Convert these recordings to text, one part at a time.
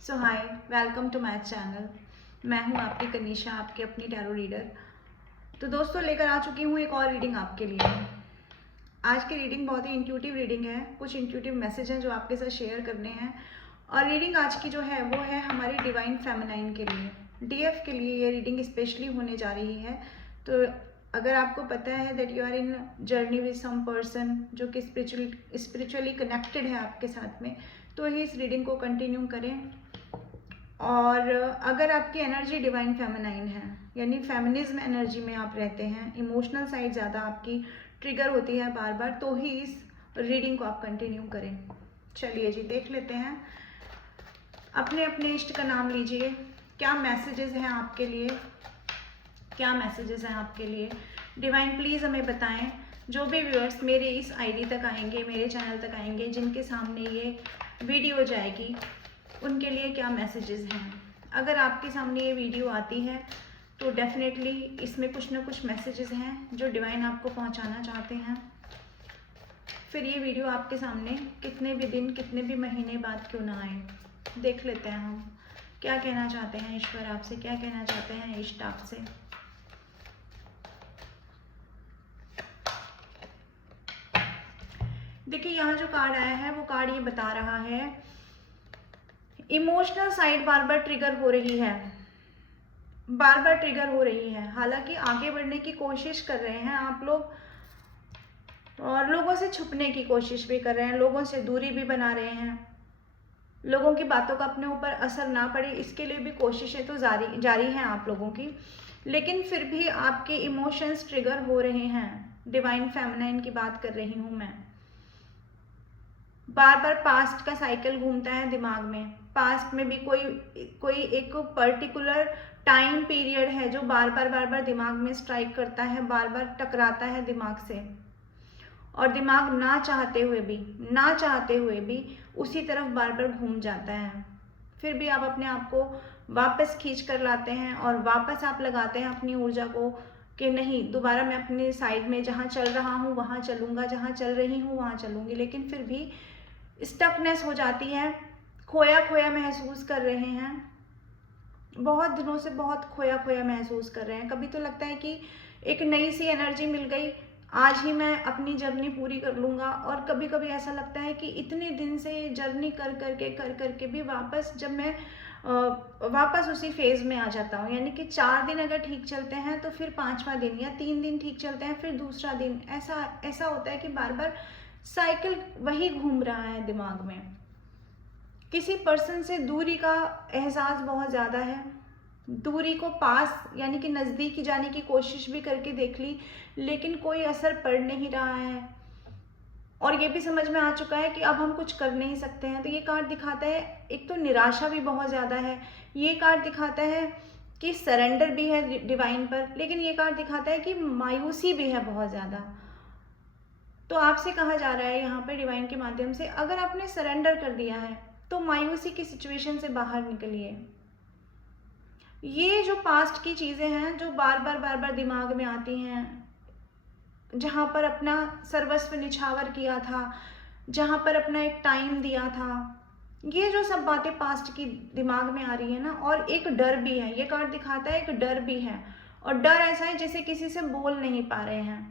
So hi, welcome to my channel. मैं हूं आपकी कनीशा, आपकी अपनी टैरो रीडर। तो दोस्तों, लेकर आ चुकी हूं एक और रीडिंग आपके लिए। आज की रीडिंग बहुत ही इंट्यूटिव रीडिंग है। कुछ इंट्यूटिव मैसेज हैं जो आपके साथ शेयर करने हैं। और रीडिंग आज की जो है वो है हमारी डिवाइन फेमिनाइन के लिए, डीएफ के लिए ये रीडिंग स्पेशली होने जा रही है। तो अगर आपको पता है that you are in journey with some person जो कि स्पिरिचुअली कनेक्टेड है आपके साथ में, तो ही इस रीडिंग को कंटिन्यू करें। और अगर आपकी एनर्जी डिवाइन फेमिनाइन है, यानी फेमिनिज्म एनर्जी में आप रहते हैं, इमोशनल साइड ज़्यादा आपकी ट्रिगर होती है बार बार, तो ही इस रीडिंग को आप कंटिन्यू करें। चलिए जी, देख लेते हैं। अपने अपने इष्ट का नाम लीजिए। क्या मैसेजेस हैं आपके लिए, क्या मैसेजेस हैं आपके लिए? डिवाइन प्लीज़ हमें बताएं। जो भी व्यूअर्स मेरे इस आईडी तक आएंगे, मेरे चैनल तक आएंगे, जिनके सामने ये वीडियो जाएगी, उनके लिए क्या मैसेजेस हैं? अगर आपके सामने ये वीडियो आती है तो डेफिनेटली इसमें कुछ ना कुछ मैसेजेस हैं जो डिवाइन आपको पहुंचाना चाहते हैं। फिर ये वीडियो आपके सामने कितने भी दिन, कितने भी महीने बाद क्यों ना आए, देख लेते हैं हम क्या कहना चाहते हैं ईश्वर आपसे, क्या कहना चाहते हैं इष्ट आपसे। देखिए, यहाँ जो कार्ड आया है वो कार्ड ये बता रहा है इमोशनल साइड बार बार ट्रिगर हो रही है, बार बार ट्रिगर हो रही है। हालांकि आगे बढ़ने की कोशिश कर रहे हैं आप लोग, और लोगों से छुपने की कोशिश भी कर रहे हैं, लोगों से दूरी भी बना रहे हैं, लोगों की बातों का अपने ऊपर असर ना पड़े इसके लिए भी कोशिशें तो जारी हैं आप लोगों की। लेकिन फिर भी आपके इमोशंस ट्रिगर हो रहे हैं। डिवाइन फेमिनाइन की बात कर रही हूँ मैं। बार बार पास्ट का साइकिल घूमता है दिमाग में। पास्ट में भी कोई एक पर्टिकुलर टाइम पीरियड है जो बार बार दिमाग में स्ट्राइक करता है, बार बार टकराता है दिमाग से, और दिमाग ना चाहते हुए भी उसी तरफ बार बार घूम जाता है। फिर भी आप अपने आप को वापस खींच कर लाते हैं और वापस आप लगाते हैं अपनी ऊर्जा को कि नहीं, दोबारा मैं अपने साइड में जहाँ चल रहा हूँ वहाँ चलूँगा, जहाँ चल रही हूँ वहाँ चलूँगी। लेकिन फिर भी स्टकनेस हो जाती है, खोया खोया महसूस कर रहे हैं, बहुत दिनों से बहुत खोया खोया महसूस कर रहे हैं। कभी तो लगता है कि एक नई सी एनर्जी मिल गई, आज ही मैं अपनी जर्नी पूरी कर लूँगा। और कभी कभी ऐसा लगता है कि इतने दिन से जर्नी कर करके भी वापस जब मैं वापस उसी फेज़ में आ जाता हूँ। यानी कि 4 दिन अगर ठीक चलते हैं तो फिर 5वां दिन, या 3 दिन ठीक चलते हैं फिर दूसरा दिन, ऐसा होता है कि बार बार साइकिल वही घूम रहा है दिमाग में। किसी पर्सन से दूरी का एहसास बहुत ज़्यादा है। दूरी को पास यानी कि नज़दीक जाने की कोशिश भी करके देख ली, लेकिन कोई असर पड़ नहीं रहा है। और ये भी समझ में आ चुका है कि अब हम कुछ कर नहीं सकते हैं। तो ये कार्ड दिखाता है, एक तो निराशा भी बहुत ज़्यादा है। ये कार्ड दिखाता है कि सरेंडर भी है डिवाइन पर, लेकिन ये कार्ड दिखाता है कि मायूसी भी है बहुत ज़्यादा। तो आपसे कहा जा रहा है यहाँ पे डिवाइन के माध्यम से, अगर आपने सरेंडर कर दिया है तो मायूसी की सिचुएशन से बाहर निकलिए। ये जो पास्ट की चीज़ें हैं जो बार बार दिमाग में आती हैं, जहाँ पर अपना सर्वस्व निछावर किया था, जहाँ पर अपना एक टाइम दिया था, ये जो सब बातें पास्ट की दिमाग में आ रही है ना। और एक डर भी है, ये कार्ड दिखाता है एक डर भी है। और डर ऐसा है जैसे किसी से बोल नहीं पा रहे हैं।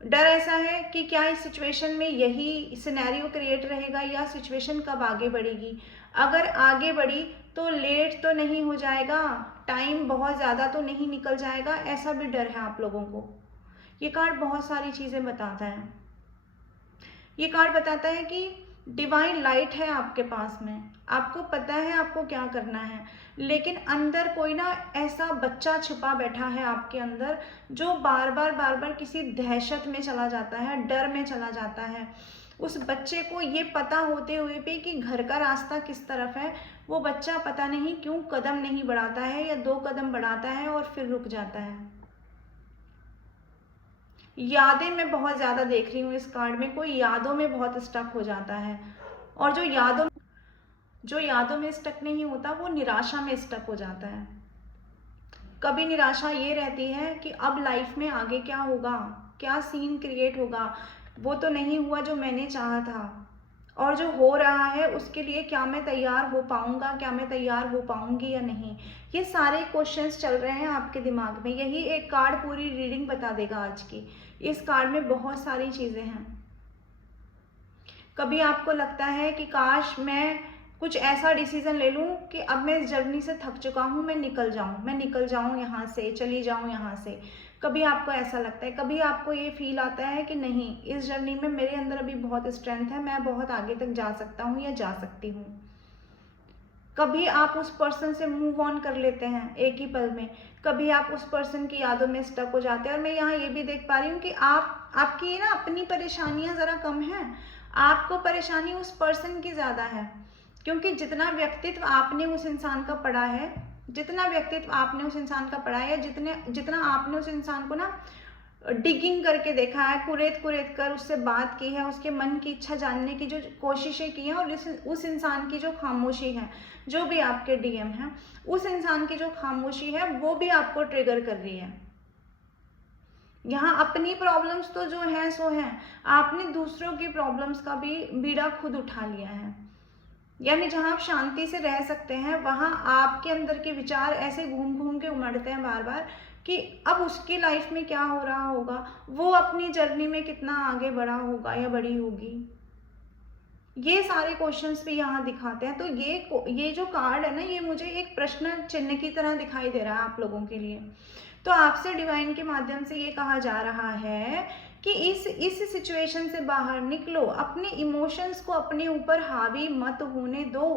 डर ऐसा है कि क्या इस सिचुएशन में यही सिनेरियो क्रिएट रहेगा या सिचुएशन कब आगे बढ़ेगी। अगर आगे बढ़ी तो लेट तो नहीं हो जाएगा, टाइम बहुत ज़्यादा तो नहीं निकल जाएगा, ऐसा भी डर है आप लोगों को। ये कार्ड बहुत सारी चीज़ें बताता है। ये कार्ड बताता है कि डिवाइन लाइट है आपके पास में, आपको पता है आपको क्या करना है, लेकिन अंदर कोई ना ऐसा बच्चा छिपा बैठा है आपके अंदर जो बार बार किसी दहशत में चला जाता है, डर में चला जाता है। उस बच्चे को ये पता होते हुए भी कि घर का रास्ता किस तरफ है, वो बच्चा पता नहीं क्यों कदम नहीं बढ़ाता है, या 2 कदम बढ़ाता है और फिर रुक जाता है। यादें मैं बहुत ज़्यादा देख रही हूँ इस कार्ड में, कोई यादों में बहुत स्टक हो जाता है। और जो यादों में स्टक नहीं होता वो निराशा में स्टक हो जाता है। कभी निराशा ये रहती है कि अब लाइफ में आगे क्या होगा, क्या सीन क्रिएट होगा, वो तो नहीं हुआ जो मैंने चाहा था, और जो हो रहा है उसके लिए क्या मैं तैयार हो पाऊंगा, क्या मैं तैयार हो पाऊंगी या नहीं। ये सारे क्वेश्चंस चल रहे हैं आपके दिमाग में। यही एक कार्ड पूरी रीडिंग बता देगा आज की। इस कार्ड में बहुत सारी चीज़ें हैं। कभी आपको लगता है कि काश मैं कुछ ऐसा डिसीजन ले लूं कि अब मैं इस जर्नी से थक चुका हूं, मैं निकल जाऊं यहाँ से, चली जाऊं यहाँ से। कभी आपको ऐसा लगता है, कभी आपको ये फील आता है कि नहीं, इस जर्नी में मेरे अंदर अभी बहुत स्ट्रेंथ है, मैं बहुत आगे तक जा सकता हूँ या जा सकती हूँ। कभी आप उस पर्सन से मूव ऑन कर लेते हैं एक ही पल में, कभी आप उस पर्सन की यादों में स्टक हो जाते हैं। और मैं यहाँ ये भी देख पा रही हूँ कि आपकी ना अपनी परेशानियां ज़रा कम हैं, आपको परेशानी उस पर्सन की ज़्यादा है। क्योंकि जितना व्यक्तित्व आपने उस इंसान का पढ़ा है, जितना व्यक्तित्व आपने उस इंसान का पढ़ा है, जितना आपने उस इंसान को ना डिगिंग करके देखा है, कुरेद कर उससे बात की है, उसके मन की इच्छा जानने की जो कोशिशें की हैं, और उस इंसान की जो खामोशी है, जो भी आपके डीएम है, उस इंसान की जो खामोशी है वो भी आपको ट्रिगर कर रही है। यहाँ अपनी प्रॉब्लम्स तो जो हैं सो हैं, आपने दूसरों की प्रॉब्लम्स का भी बीड़ा खुद उठा लिया है। यानी जहाँ आप शांति से रह सकते हैं, वहाँ आपके अंदर के विचार ऐसे घूम घूम के उमड़ते हैं बार बार कि अब उसकी लाइफ में क्या हो रहा होगा, वो अपनी जर्नी में कितना आगे बढ़ा होगा या बढ़ी होगी। ये सारे क्वेश्चंस भी यहाँ दिखाते हैं। तो ये जो कार्ड है ना, ये मुझे एक प्रश्न चिन्ह की तरह दिखाई दे रहा है आप लोगों के लिए। तो आपसे डिवाइन के माध्यम से ये कहा जा रहा है कि इस सिचुएशन से बाहर निकलो, अपने इमोशंस को अपने ऊपर हावी मत होने दो।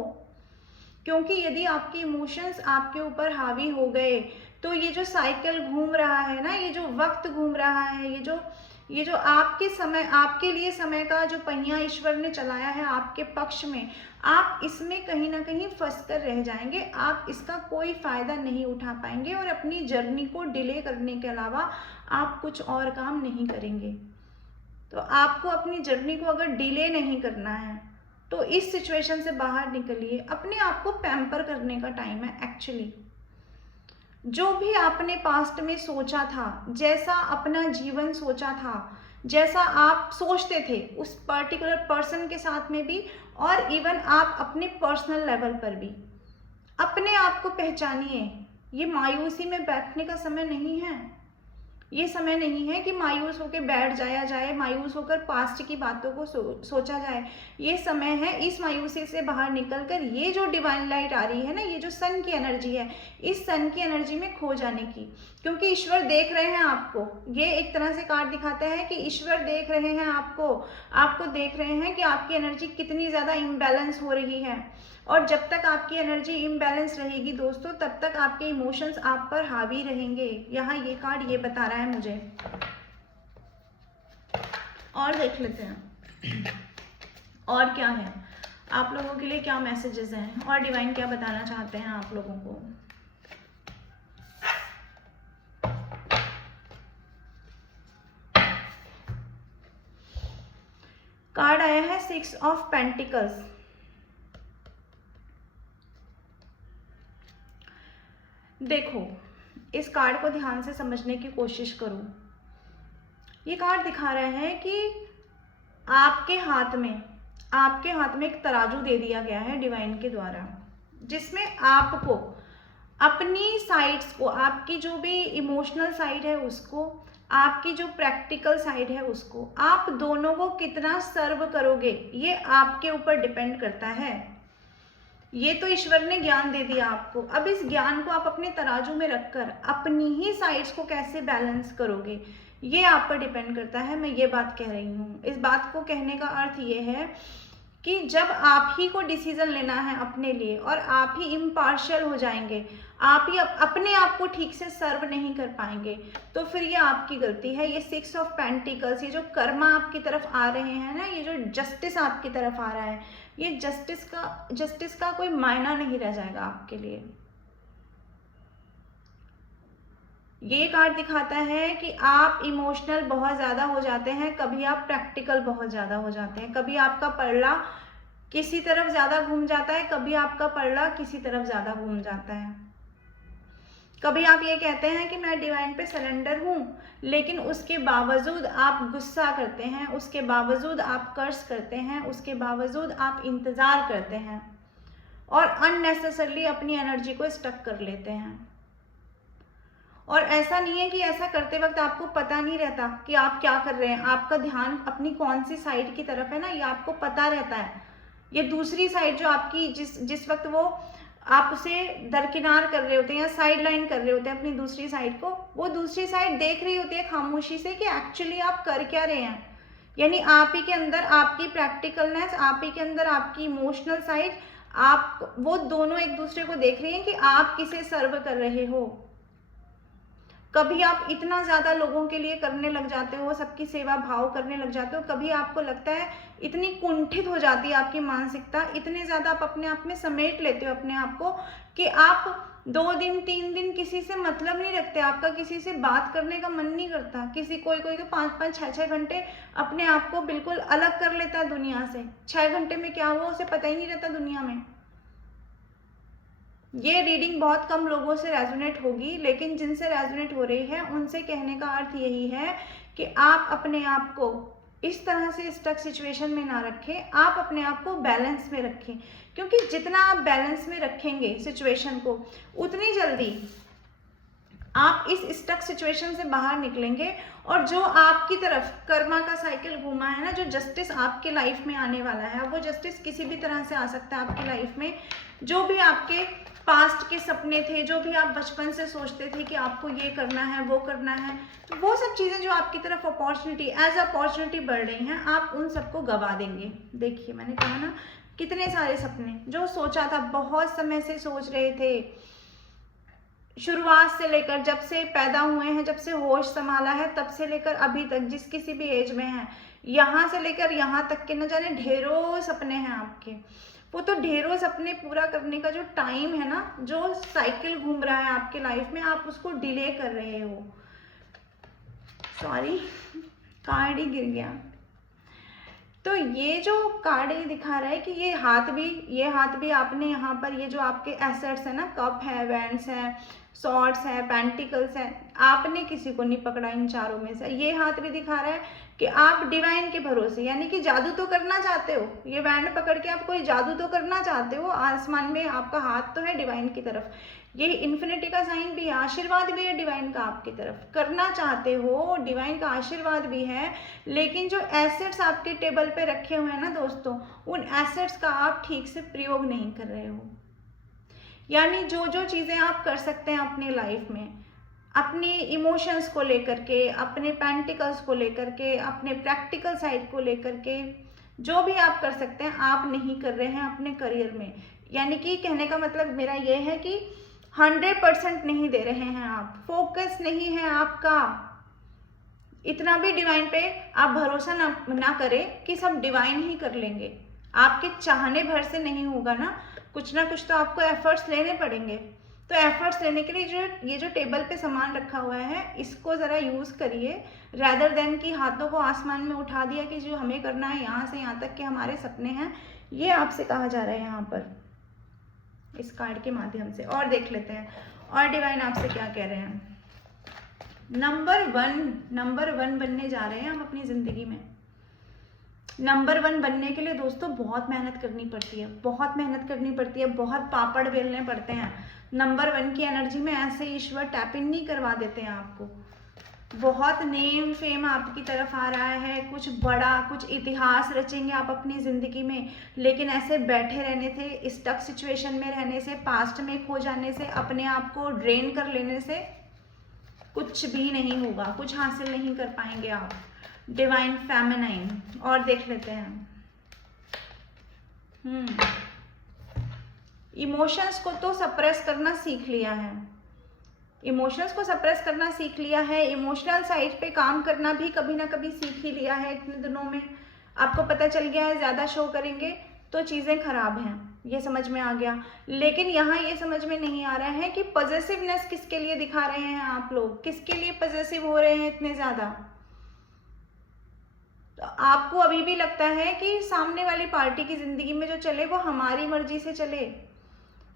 क्योंकि यदि आपके इमोशंस आपके ऊपर हावी हो गए तो ये जो साइकिल घूम रहा है ना, ये जो वक्त घूम रहा है, ये जो आपके लिए समय का जो पहिया ईश्वर ने चलाया है आपके पक्ष में, आप इसमें कहीं ना कहीं फंस कर रह जाएंगे। आप इसका कोई फायदा नहीं उठा पाएंगे और अपनी जर्नी को डिले करने के अलावा आप कुछ और काम नहीं करेंगे। तो आपको अपनी जर्नी को अगर डिले नहीं करना है तो इस सिचुएशन से बाहर निकलिए। अपने आप को पैम्पर करने का टाइम है एक्चुअली। जो भी आपने पास्ट में सोचा था, जैसा अपना जीवन सोचा था, जैसा आप सोचते थे उस पर्टिकुलर पर्सन के साथ में भी, और इवन आप अपने पर्सनल लेवल पर भी अपने आप को पहचानिए। ये मायूसी में बैठने का समय नहीं है। ये समय नहीं है कि मायूस होकर बैठ जाया जाए, मायूस होकर पास्ट की बातों को सोचा जाए। ये समय है इस मायूसी से बाहर निकलकर ये जो डिवाइन लाइट आ रही है ना, ये जो सन की एनर्जी है, इस सन की एनर्जी में खो जाने की। क्योंकि ईश्वर देख रहे हैं आपको। ये एक तरह से कार्ड दिखाता है कि ईश्वर देख रहे हैं आपको देख रहे हैं कि आपकी एनर्जी कितनी ज़्यादा इम्बैलेंस हो रही है। और जब तक आपकी एनर्जी इम्बैलेंस रहेगी दोस्तों, तब तक आपके इमोशंस आप पर हावी रहेंगे। यहाँ ये कार्ड ये बता रहा है मुझे। और देख लेते हैं और क्या है, आप लोगों के लिए क्या मैसेजेस हैं और डिवाइन क्या बताना चाहते हैं आप लोगों को। कार्ड आया है 6 ऑफ पेंटिकल्स। देखो, इस कार्ड को ध्यान से समझने की कोशिश करो। ये कार्ड दिखा रहा है कि आपके हाथ में एक तराजू दे दिया गया है डिवाइन के द्वारा, जिसमें आपको अपनी साइड्स को, आपकी जो भी इमोशनल साइड है उसको, आपकी जो प्रैक्टिकल साइड है उसको, आप दोनों को कितना सर्व करोगे ये आपके ऊपर डिपेंड करता है। ये तो ईश्वर ने ज्ञान दे दिया आपको। अब इस ज्ञान को आप अपने तराजू में रखकर अपनी ही साइड्स को कैसे बैलेंस करोगे, ये आप पर डिपेंड करता है। मैं ये बात कह रही हूँ। इस बात को कहने का अर्थ ये है कि जब आप ही को डिसीजन लेना है अपने लिए और आप ही इम्पार्शियल हो जाएंगे, आप ही अपने आप को ठीक से सर्व नहीं कर पाएंगे, तो फिर ये आपकी गलती है। ये 6 ऑफ पेंटिकल्स, ये जो कर्मा आपकी तरफ आ रहे हैं ना, ये जो जस्टिस आपकी तरफ आ रहा है, ये जस्टिस का कोई मायना नहीं रह जाएगा आपके लिए। ये कार्ड दिखाता है कि आप इमोशनल बहुत ज़्यादा हो जाते हैं, कभी आप प्रैक्टिकल बहुत ज़्यादा हो जाते हैं, कभी आपका पल्ला किसी तरफ ज़्यादा घूम जाता है, कभी आपका पल्ला किसी तरफ ज़्यादा घूम जाता है। कभी आप ये कहते हैं कि मैं डिवाइन पे सरेंडर हूँ, लेकिन उसके बावजूद आप गुस्सा करते हैं, उसके बावजूद आप कर्ज करते हैं, उसके बावजूद आप इंतज़ार करते हैं और अननेसेसरली अपनी एनर्जी को स्टक कर लेते हैं। और ऐसा नहीं है कि ऐसा करते वक्त आपको पता नहीं रहता कि आप क्या कर रहे हैं, आपका ध्यान अपनी कौन सी साइड की तरफ है ना, ये आपको पता रहता है। ये दूसरी साइड जो आपकी जिस वक्त वो आप उसे दरकिनार कर रहे होते हैं या साइड लाइन कर रहे होते हैं अपनी दूसरी साइड को, वो दूसरी साइड देख रही होती है खामोशी से कि एक्चुअली आप कर क्या रहे हैं। यानी आप ही के अंदर आपकी प्रैक्टिकलनेस, आप ही के अंदर आपकी इमोशनल साइड, आप वो दोनों एक दूसरे को देख रही हैं कि आप किसे सर्व कर रहे हो। कभी आप इतना ज़्यादा लोगों के लिए करने लग जाते हो, सबकी सेवा भाव करने लग जाते हो, कभी आपको लगता है इतनी कुंठित हो जाती है आपकी मानसिकता, इतने ज़्यादा आप अपने आप में समेट लेते हो अपने आप को कि आप 2 दिन 3 दिन किसी से मतलब नहीं रखते, आपका किसी से बात करने का मन नहीं करता। कोई तो 5-5 6-6 घंटे अपने आप को बिल्कुल अलग कर लेता है दुनिया से। 6 घंटे में क्या हुआ उसे पता ही नहीं रहता दुनिया में। ये रीडिंग बहुत कम लोगों से रेजोनेट होगी, लेकिन जिनसे रेजोनेट हो रही है उनसे कहने का अर्थ यही है कि आप अपने आप को इस तरह से स्टक सिचुएशन में ना रखें, आप अपने आप को बैलेंस में रखें, क्योंकि जितना आप बैलेंस में रखेंगे सिचुएशन को, उतनी जल्दी आप इस स्टक सिचुएशन से बाहर निकलेंगे। और जो आपकी तरफ कर्मा का साइकिल घूमा है ना, जो जस्टिस आपके लाइफ में आने वाला है, वो जस्टिस किसी भी तरह से आ सकता है आपकी लाइफ में। जो भी आपके पास्ट के सपने थे, जो भी आप बचपन से सोचते थे कि आपको ये करना है, वो करना है, तो वो सब चीज़ें जो आपकी तरफ अपॉर्चुनिटी एज अपॉर्चुनिटी बढ़ रही हैं, आप उन सबको गवा देंगे। देखिए मैंने कहा ना, कितने सारे सपने जो सोचा था, बहुत समय से सोच रहे थे, शुरुआत से लेकर जब से पैदा हुए हैं, जब से होश संभाला है, तब से लेकर अभी तक जिस किसी भी एज में है, यहाँ से लेकर यहाँ तक के न जाने ढेरों सपने हैं आपके। वो तो ढेरों सपने पूरा करने का जो टाइम है ना, जो साइकिल घूम रहा है आपके लाइफ में, आप उसको डिले कर रहे हो। सॉरी, कार्ड ही गिर गया। तो ये जो कार्ड ये दिखा रहा है कि ये हाथ भी आपने यहाँ पर, ये जो आपके एसेट्स है ना, कप है, वैंड्स है, सॉर्ड्स है, पेंटिकल्स है, आपने किसी को नहीं पकड़ा इन चारों में से। ये हाथ भी दिखा रहा है कि आप डिवाइन के भरोसे, यानी कि जादू तो करना चाहते हो, ये बैंड पकड़ के आप कोई जादू तो करना चाहते हो, आसमान में आपका हाथ तो है डिवाइन की तरफ, ये इन्फिनिटी का साइन भी है, आशीर्वाद भी है डिवाइन का आपकी तरफ, करना चाहते हो, डिवाइन का आशीर्वाद भी है। लेकिन जो एसेट्स आपके टेबल पे रखे हुए हैं ना दोस्तों, उन एसेट्स का आप ठीक से प्रयोग नहीं कर रहे हो। यानी जो जो चीज़ें आप कर सकते हैं अपनी लाइफ में, अपनी इमोशंस को लेकर के, अपने पेंटिकल्स को लेकर के, अपने प्रैक्टिकल साइड को लेकर के, जो भी आप कर सकते हैं आप नहीं कर रहे हैं अपने करियर में। यानी कि कहने का मतलब मेरा ये है कि 100% नहीं दे रहे हैं आप, फोकस नहीं है आपका। इतना भी डिवाइन पे आप भरोसा ना करें कि सब डिवाइन ही कर लेंगे, आपके चाहने भर से नहीं होगा ना कुछ तो आपको एफर्ट्स लेने पड़ेंगे। तो एफर्ट्स लेने के लिए ये जो टेबल पे सामान रखा हुआ है, इसको ज़रा यूज़ करिए, रैदर देन कि हाथों को आसमान में उठा दिया कि जो हमें करना है, यहाँ से यहाँ तक के हमारे सपने हैं, ये आपसे कहा जा रहा है यहाँ पर इस कार्ड के माध्यम से। और देख लेते हैं और डिवाइन आपसे क्या कह रहे हैं। नंबर वन बनने जा रहे हैं हम अपनी ज़िंदगी में। नंबर 1 बनने के लिए दोस्तों बहुत मेहनत करनी पड़ती है, बहुत मेहनत करनी पड़ती है, बहुत पापड़ बेलने पड़ते हैं। नंबर 1 की एनर्जी में ऐसे ईश्वर टैप इन नहीं करवा देते हैं आपको। बहुत नेम फेम आपकी तरफ आ रहा है, कुछ बड़ा, कुछ इतिहास रचेंगे आप अपनी ज़िंदगी में, लेकिन ऐसे बैठे रहने से, स्टक सिचुएशन में रहने से, पास्ट में खो जाने से, अपने आप को ड्रेन कर लेने से कुछ भी नहीं होगा, कुछ हासिल नहीं कर पाएंगे आप। डिवाइन फेमिनाइन और देख लेते हैं। इमोशंस को तो सप्रेस करना सीख लिया है, इमोशंस को सप्रेस करना सीख लिया है, इमोशनल साइड पे काम करना भी कभी ना कभी सीख ही लिया है। इतने दिनों में आपको पता चल गया है ज़्यादा शो करेंगे तो चीज़ें खराब हैं, ये समझ में आ गया। लेकिन यहाँ ये समझ में नहीं आ रहा है कि पॉजिटिवनेस किसके लिए दिखा रहे हैं आप लोग, किसके लिए पॉजिटिव हो रहे हैं इतने ज़्यादा। तो आपको अभी भी लगता है कि सामने वाली पार्टी की ज़िंदगी में जो चले वो हमारी मर्जी से चले,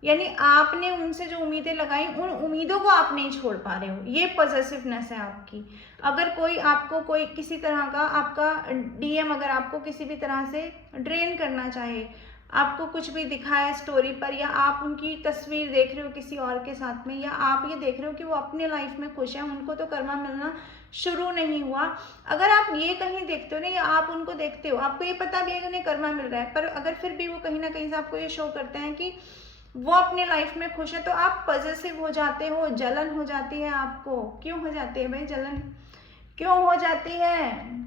यानी आपने उनसे जो उम्मीदें लगाई उन उम्मीदों को आप नहीं छोड़ पा रहे हो, ये पॉजिटिवनेस है आपकी। अगर कोई आपको कोई किसी तरह का आपका डीएम अगर आपको किसी भी तरह से ड्रेन करना चाहे, आपको कुछ भी दिखाया स्टोरी पर, या आप उनकी तस्वीर देख रहे हो किसी और के साथ में, या आप ये देख रहे हो कि वो अपने लाइफ में खुश हैं, उनको तो कर्मा मिलना शुरू नहीं हुआ, अगर आप ये कहीं देखते हो ना या आप उनको देखते हो, आपको ये पता भी है कि उन्हें कर्मा मिल रहा है, पर अगर फिर भी वो कहीं ना कहीं से आपको ये शो करते हैं कि वो अपने लाइफ में खुश है, तो आप पॉजिटिव हो जाते हो, जलन हो जाती है आपको। क्यों हो जाती है भाई जलन, क्यों हो जाती है?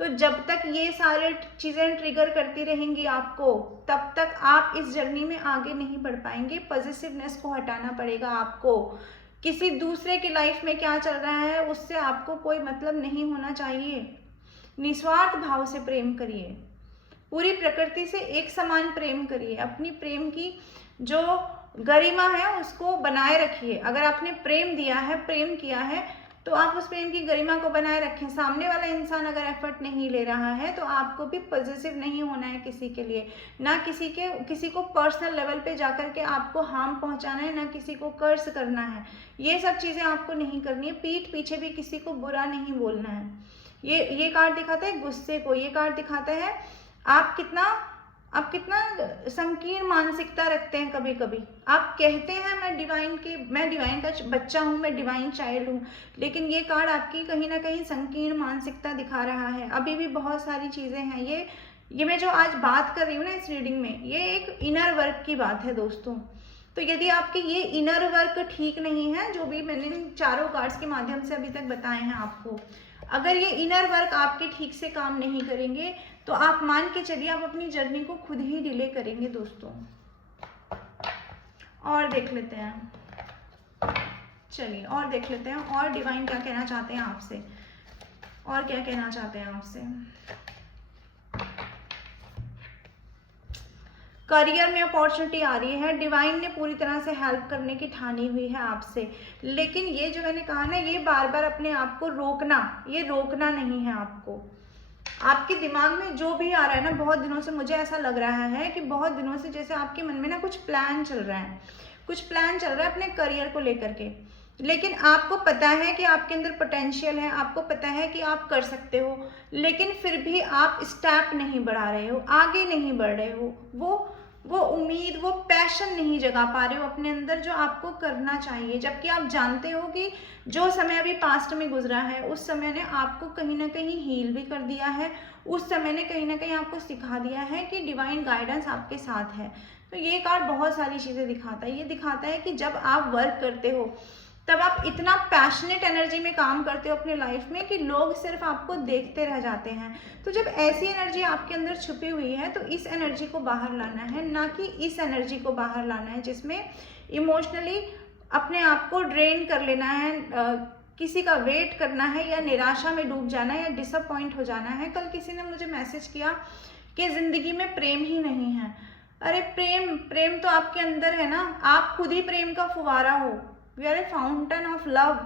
तो जब तक ये सारे चीज़ें ट्रिगर करती रहेंगी आपको, तब तक आप इस जर्नी में आगे नहीं बढ़ पाएंगे। पॉजिटिवनेस को हटाना पड़ेगा आपको। किसी दूसरे की लाइफ में क्या चल रहा है उससे आपको कोई मतलब नहीं होना चाहिए। निस्वार्थ भाव से प्रेम करिए, पूरी प्रकृति से एक समान प्रेम करिए, अपनी प्रेम की जो गरिमा है उसको बनाए रखिए। अगर आपने प्रेम दिया है, प्रेम किया है, तो आप उस प्रेम की गरिमा को बनाए रखें। सामने वाला इंसान अगर एफर्ट नहीं ले रहा है तो आपको भी पॉजिटिव नहीं होना है किसी के लिए, ना किसी को पर्सनल लेवल पे जाकर के आपको हार्म पहुंचाना है, ना किसी को कर्ज करना है। ये सब चीज़ें आपको नहीं करनी है। पीठ पीछे भी किसी को बुरा नहीं बोलना है। ये कार्ड दिखाता है गुस्से को, ये कार्ड दिखाता है आप कितना संकीर्ण मानसिकता रखते हैं। कभी कभी आप कहते हैं मैं डिवाइन का बच्चा हूँ, मैं डिवाइन चाइल्ड हूँ, लेकिन ये कार्ड आपकी कहीं ना कहीं संकीर्ण मानसिकता दिखा रहा है। अभी भी बहुत सारी चीज़ें हैं। ये मैं जो आज बात कर रही हूँ ना इस रीडिंग में, ये एक इनर वर्क की बात है दोस्तों। तो यदि आपके ये इनर वर्क ठीक नहीं है, जो भी मैंने चारों कार्ड्स के माध्यम से अभी तक बताए हैं आपको, अगर ये इनर वर्क आपके ठीक से काम नहीं करेंगे तो आप मान के चलिए आप अपनी जर्नी को खुद ही डिले करेंगे दोस्तों। और देख लेते हैं, चलिए और देख लेते हैं और डिवाइन क्या कहना चाहते हैं आपसे, और क्या कहना चाहते हैं आपसे। करियर में अपॉर्चुनिटी आ रही है, डिवाइन ने पूरी तरह से हेल्प करने की ठानी हुई है आपसे, लेकिन ये जो मैंने कहा ना, ये बार बार अपने आप को रोकना, ये रोकना नहीं है आपको। आपके दिमाग में जो भी आ रहा है ना, बहुत दिनों से मुझे ऐसा लग रहा है कि बहुत दिनों से जैसे आपके मन में ना कुछ प्लान चल रहा है अपने करियर को लेकर के, लेकिन आपको पता है कि आपके अंदर पोटेंशियल है, आपको पता है कि आप कर सकते हो, लेकिन फिर भी आप स्टेप नहीं बढ़ा रहे हो, आगे नहीं बढ़ रहे हो। वो उम्मीद, वो पैशन नहीं जगा पा रहे हो अपने अंदर जो आपको करना चाहिए, जबकि आप जानते हो कि जो समय अभी पास्ट में गुजरा है उस समय ने आपको कहीं ना कहीं हील भी कर दिया है, उस समय ने कहीं ना कहीं आपको सिखा दिया है कि डिवाइन गाइडेंस आपके साथ है। तो ये कार्ड बहुत सारी चीज़ें दिखाता है। ये दिखाता है कि जब आप वर्क करते हो तब आप इतना पैशनेट एनर्जी में काम करते हो अपने लाइफ में कि लोग सिर्फ आपको देखते रह जाते हैं। तो जब ऐसी एनर्जी आपके अंदर छुपी हुई है तो इस एनर्जी को बाहर लाना है, ना कि इस एनर्जी को बाहर लाना है जिसमें इमोशनली अपने आप को ड्रेन कर लेना है, किसी का वेट करना है, या निराशा में डूब जाना है, या डिसअपॉइंट हो जाना है। कल किसी ने मुझे मैसेज किया कि ज़िंदगी में प्रेम ही नहीं है। अरे प्रेम तो आपके अंदर है ना, आप खुद ही प्रेम का फुवारा हो। We are a fountain of love.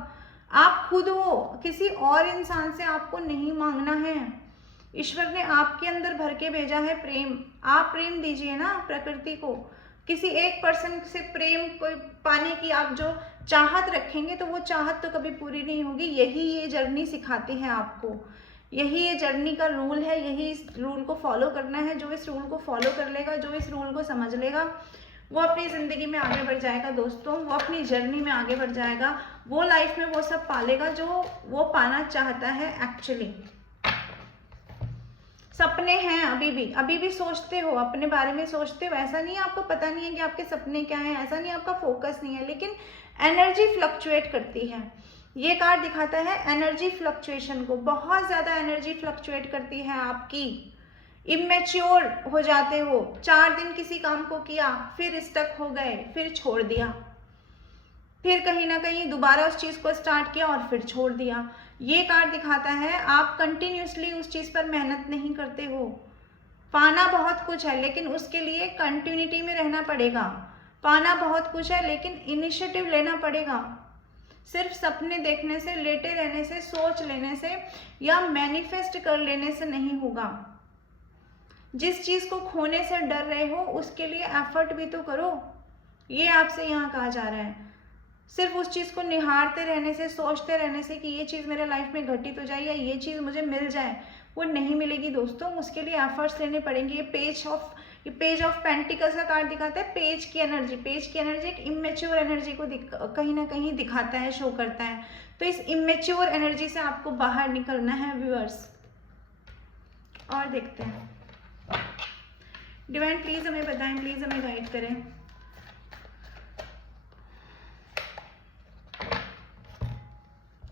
आप खुद हो, किसी और इंसान से आपको नहीं मांगना है। ईश्वर ने आपके अंदर भर के भेजा है प्रेम। आप प्रेम दीजिए ना प्रकृति को। किसी एक पर्सन से प्रेम को पाने की आप जो चाहत रखेंगे तो वो चाहत तो कभी पूरी नहीं होगी। यही ये जर्नी सिखाती है आपको, यही ये जर्नी का रूल है, यही इस रूल को फॉलो करना है। जो इस रूल को फॉलो कर लेगा, जो इस रूल को समझ लेगा, वो अपनी ज़िंदगी में आगे बढ़ जाएगा दोस्तों। वो अपनी जर्नी में आगे बढ़ जाएगा, वो लाइफ में वो सब पालेगा जो वो पाना चाहता है। एक्चुअली सपने हैं, अभी भी सोचते हो, अपने बारे में सोचते हो। ऐसा नहीं है आपको पता नहीं है कि आपके सपने क्या हैं, ऐसा नहीं आपका फोकस नहीं है, लेकिन एनर्जी फ्लक्चुएट करती है। ये कार्ड दिखाता है एनर्जी फ्लक्चुएशन को। बहुत ज़्यादा एनर्जी फ्लक्चुएट करती है आपकी। इमेच्योर हो जाते हो। 4 दिन किसी काम को किया, फिर स्टक हो गए, फिर छोड़ दिया, फिर कहीं ना कहीं दोबारा उस चीज़ को स्टार्ट किया और फिर छोड़ दिया। ये कार्ड दिखाता है आप कंटिन्यूसली उस चीज़ पर मेहनत नहीं करते हो। पाना बहुत कुछ है लेकिन उसके लिए कंटिन्यूटी में रहना पड़ेगा। पाना बहुत कुछ है लेकिन इनिशिएटिव लेना पड़ेगा। सिर्फ सपने देखने से, लेटे रहने से, सोच लेने से या मैनिफेस्ट कर लेने से नहीं होगा। जिस चीज़ को खोने से डर रहे हो उसके लिए एफर्ट भी तो करो। ये आपसे यहाँ कहा जा रहा है। सिर्फ उस चीज़ को निहारते रहने से, सोचते रहने से कि ये चीज़ मेरे लाइफ में घटित हो जाए या ये चीज़ मुझे मिल जाए, वो नहीं मिलेगी दोस्तों। उसके लिए एफर्ट्स लेने पड़ेंगे। ये पेज ऑफ पेंटिकल्स का कार्ड दिखाता है पेज की एनर्जी। पेज की एनर्जी एक इमेच्योर एनर्जी को कहीं ना कहीं दिखाता है, शो करता है। तो इस इमेच्योर एनर्जी से आपको बाहर निकलना है व्यूअर्स। और देखते हैं, डिवाइन प्लीज हमें बताएं, प्लीज हमें गाइड करें।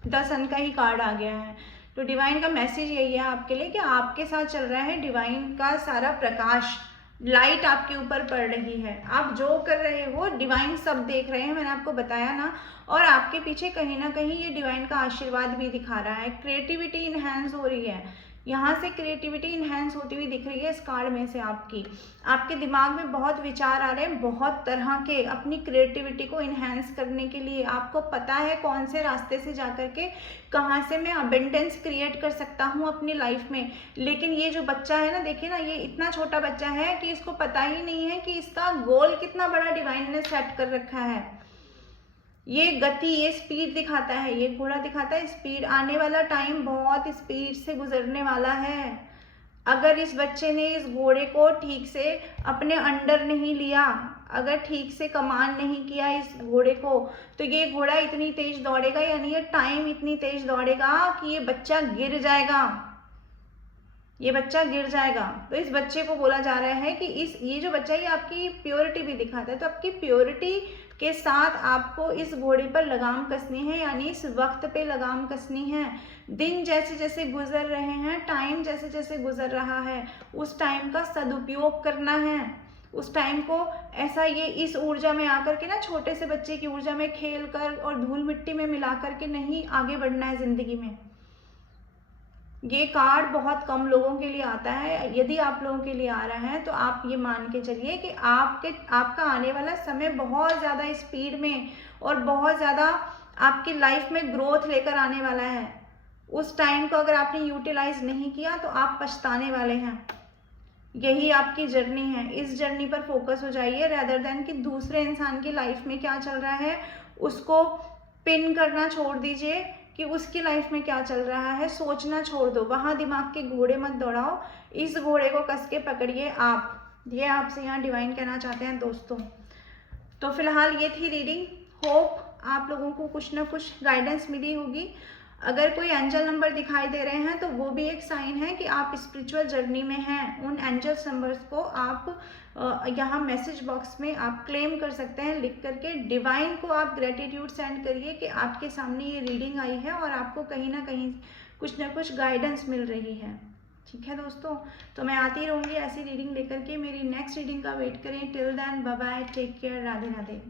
द सन का ही कार्ड आ गया है। तो डिवाइन का मैसेज यही है आपके लिए कि आपके साथ चल रहा है डिवाइन का सारा प्रकाश, लाइट आपके ऊपर पड़ रही है। आप जो कर रहे हो डिवाइन सब देख रहे हैं, मैंने आपको बताया ना। और आपके पीछे कहीं ना कहीं ये डिवाइन का आशीर्वाद भी दिखा रहा है। क्रिएटिविटी इनहेंस हो रही है, यहाँ से क्रिएटिविटी इनहेंस होती हुई दिख रही है इस कार्ड में से। आपके दिमाग में बहुत विचार आ रहे हैं, बहुत तरह के, अपनी क्रिएटिविटी को इनहेंस करने के लिए। आपको पता है कौन से रास्ते से जाकर के कहाँ से मैं अबेंडेंस क्रिएट कर सकता हूँ अपनी लाइफ में। लेकिन ये जो बच्चा है ना, देखिए ना, ये इतना छोटा बच्चा है कि इसको पता ही नहीं है कि इसका गोल कितना बड़ा डिवाइन ने सेट कर रखा है। ये गति, ये स्पीड दिखाता है, ये घोड़ा दिखाता है स्पीड। आने वाला टाइम बहुत स्पीड से गुजरने वाला है। अगर इस बच्चे ने इस घोड़े को ठीक से अपने अंडर नहीं लिया, अगर ठीक से कमांड नहीं किया इस घोड़े को, तो ये घोड़ा इतनी तेज दौड़ेगा, यानी ये टाइम इतनी तेज दौड़ेगा कि ये बच्चा गिर जाएगा, ये बच्चा गिर जाएगा। तो इस बच्चे को बोला जा रहा है कि ये जो बच्चा है, ये आपकी प्योरिटी भी दिखाता है। तो आपकी प्योरिटी के साथ आपको इस घोड़े पर लगाम कसनी है, यानी इस वक्त पे लगाम कसनी है। दिन जैसे जैसे गुजर रहे हैं, टाइम जैसे जैसे गुजर रहा है, उस टाइम का सदुपयोग करना है। उस टाइम को ऐसा, ये इस ऊर्जा में आकर के ना, छोटे से बच्चे की ऊर्जा में खेल कर और धूल मिट्टी में मिला करके नहीं आगे बढ़ना है जिंदगी में। ये कार्ड बहुत कम लोगों के लिए आता है। यदि आप लोगों के लिए आ रहा है तो आप ये मान के चलिए कि आपका आने वाला समय बहुत ज़्यादा स्पीड में और बहुत ज़्यादा आपकी लाइफ में ग्रोथ लेकर आने वाला है। उस टाइम को अगर आपने यूटिलाइज नहीं किया तो आप पछताने वाले हैं। यही आपकी जर्नी है। इस जर्नी पर फोकस हो जाइए, रेदर देन कि दूसरे इंसान की लाइफ में क्या चल रहा है उसको पिन करना छोड़ दीजिए कि उसकी लाइफ में क्या चल रहा है, सोचना छोड़ दो। वहाँ दिमाग के घोड़े मत दौड़ाओ, इस घोड़े को कस के पकड़िए आप। ये आपसे यहाँ डिवाइन कहना चाहते हैं दोस्तों। तो फिलहाल ये थी रीडिंग। होप आप लोगों को कुछ ना कुछ गाइडेंस मिली होगी। अगर कोई एंजल नंबर दिखाई दे रहे हैं तो वो भी एक साइन है कि आप स्पिरिचुअल जर्नी में हैं। उन एंजल्स नंबर्स को आप यहाँ मैसेज बॉक्स में आप क्लेम कर सकते हैं लिख करके। डिवाइन को आप ग्रेटिट्यूड सेंड करिए कि आपके सामने ये रीडिंग आई है और आपको कहीं ना कहीं कुछ ना कुछ गाइडेंस मिल रही है। ठीक है दोस्तों, तो मैं आती रहूँगी ऐसी रीडिंग लेकर के। मेरी नेक्स्ट रीडिंग का वेट करें। Till then bye bye, take care, Radhe Radhe.